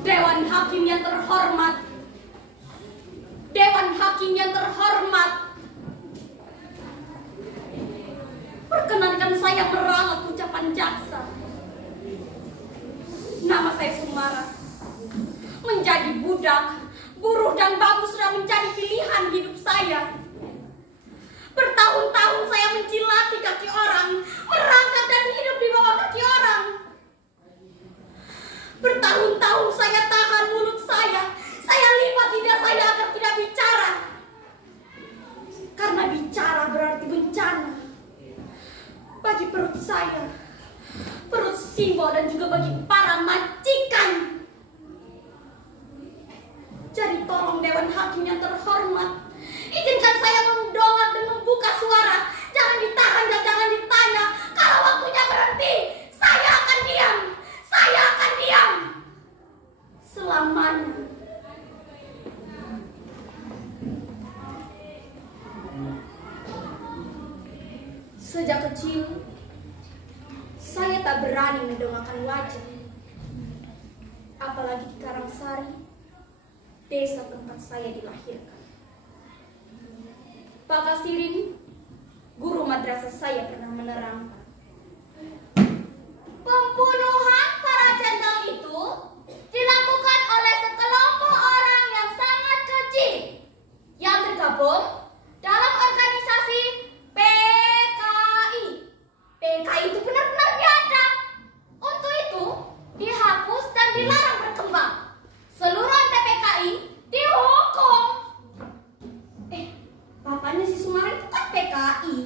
Dewan Hakim yang terhormat, Dewan Hakim yang terhormat, perkenankan saya meralat ucapan jaksa. Nama saya Sumara. Menjadi budak, buruh dan babu sudah menjadi pilihan hidup saya. Bertahun-tahun saya mencilati kaki orang, merangkak dan hidup di bawah kaki orang. Bertahun-tahun saya tahan mulut saya lipat lidah saya agar tidak bicara. Karena bicara berarti bencana. Bagi perut saya, perut simbol dan juga bagi para majikan. Jadi tolong Dewan Hakim yang terhormat, izinkan saya mendongak dan membuka suara. Jangan ditahan dan jangan ditanya. Kalau waktunya berhenti, saya akan diam. Saya akan diam selamanya. Sejak kecil, saya tak berani mendongakkan wajah. Apalagi di Karangsari, desa tempat saya dilahirkan. Pak Kasirin, guru madrasah saya pernah menerangkan. Pembunuhan para jenderal itu dilakukan oleh sekelompok orang yang sangat kecil yang tergabung dalam organisasi PKI. PKI itu benar-benar biadab. Untuk itu dihapus dan dilarang berkembang. Seluruh anggota PKI dihukum. Bapaknya si Sumara itu kan PKI.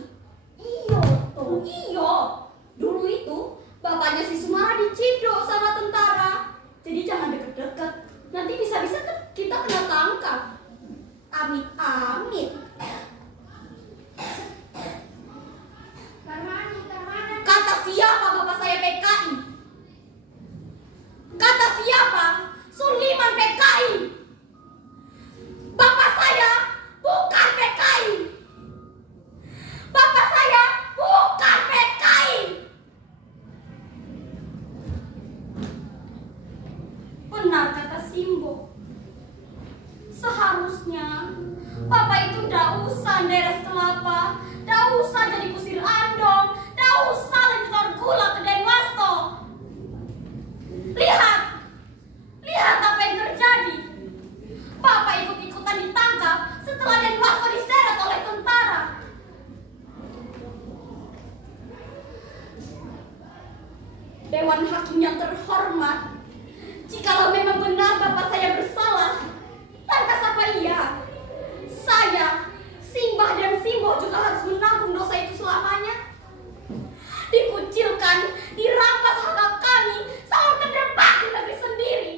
Iyo toh, iyo. Dulu itu bapaknya si Sumara diciduk sama tentara. Jadi jangan deket-deket. Nanti bisa-bisa kita kena tangkap. Amit-amit. Kata siapa bapak saya PKI? Kata siapa Suliman PKI? Bapak saya bukan PKI. Bapak saya bukan PKI. Benar kata Simbo. Seharusnya Bapak itu ndak usah nderes kelapa, ndak usah jadi kusir andong, ndak usah lentor gula ke Denwasto. Lihat apa yang terjadi. Bapak ikut-ikutan ditangkap setelah Denwasto diseret oleh tentara. Dewan Hakim yang terhormat, jikalau memang benar bapak saya bersalah, lantas apa iya saya, Simbah dan Simbo juga harus menanggung dosa itu selamanya? Dikucilkan, dirampas hak kami, sampai terdepak di negeri sendiri.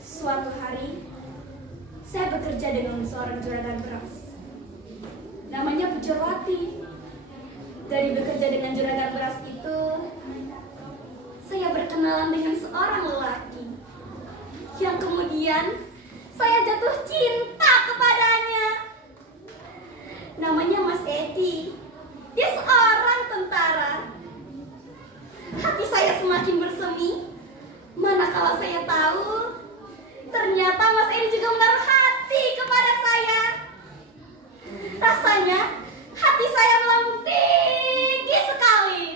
Suatu hari, saya bekerja dengan seorang juragan beras. Namanya Bu Jorwati. Dari bekerja dengan juragan beras itu, saya berkenalan dengan seorang lelaki yang kemudian saya jatuh cinta kepadanya. Namanya Mas Edi. Dia seorang tentara. Hati saya semakin bersemi, manakala saya tahu ternyata Mas Edi juga menaruh hati kepada saya. Rasanya hati saya melambung tinggi sekali.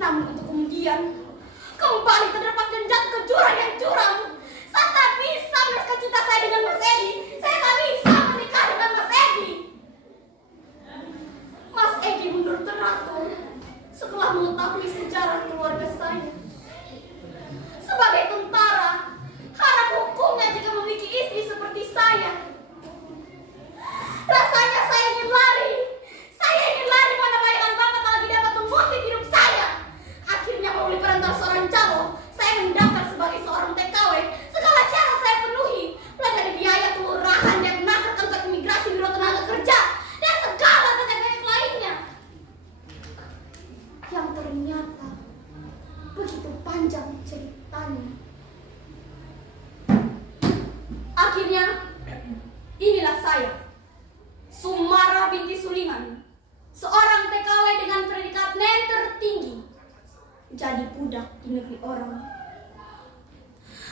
Namun untuk kemudian kembali terdapat jenjang ke jurang yang curam. Saya tak bisa meneruskan cinta saya dengan Mas Edi. Saya tak bisa menikah dengan Mas Edi. Mas Edi mundur teratur setelah mengetahui sejarah keluarga saya. Sebagai tentara, harap hukumnya jika memiliki istri seperti saya. Rasanya saya ingin lari. Saya ingin lari mana bayangan bapak tak lagi dapat mengutip hidup saya. Akhirnya melalui perantara seorang calo, saya mendaftar sebagai seorang TKW. Segala cara saya penuhi, mulai dari biaya kelurahan dan menangkap kantor imigrasi biro tenaga kerja dan segala tetek lainnya. Yang ternyata begitu panjang ceritanya. Akhirnya Inilah saya, Sumara binti Suliman, seorang TKW dengan predikat NEM tertinggi, jadi budak di negeri orang.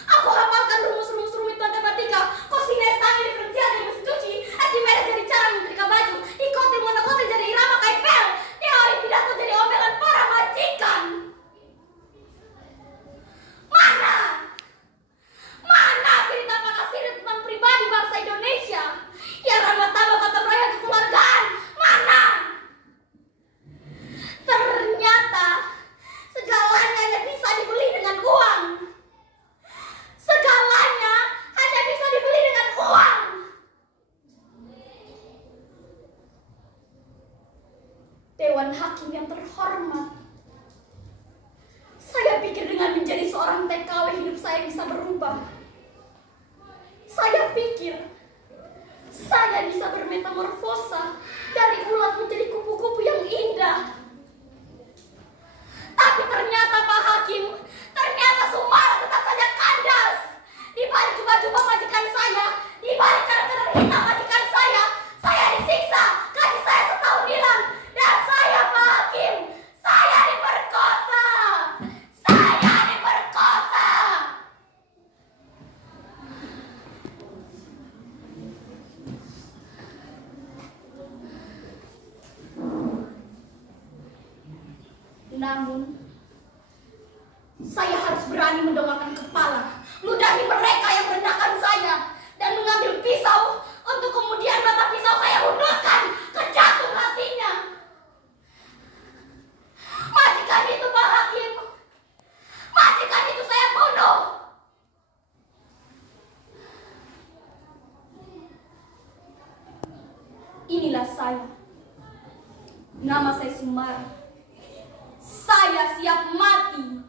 Aku hafalkan rumus-rumus rumit matematika, kosinus tangan diferensial dari mesin cuci, archimedes jadi cara menyetrika baju, ikotil monokotil jadi irama kayak pel, teori pidato jadi omelan para majikan. Mana cerita Pakasir tentang pribadi bangsa Indonesia yang ramah tamah gotong royong kekeluargaan? Mana? Ternyata segalanya hanya bisa dibeli dengan uang. Segalanya hanya bisa dibeli dengan uang. Dewan Hakim yang terhormat, saya pikir dengan menjadi seorang TKW hidup saya bisa berubah. Saya pikir saya bisa bermetamorfosa dari ulat menjadi kupu-kupu yang indah. Tapi ternyata Pak Hakim, ternyata Sumara tetap saja kandas. Di balik coba-coba majikan saya, di balik cara-cara hitam majikan saya disiksa, gaji saya setahun hilang. Dan saya Pak Hakim, saya diperkosa. Saya diperkosa. Namun, saya harus berani mendongakkan kepala, ludahi mereka yang merendahkan saya, dan mengambil pisau untuk kemudian mata pisau saya hunduskan ke jantung hatinya. Majikan itu Pak Hakim, majikan itu saya bunuh. Inilah saya, nama saya Sumara. Saya siap mati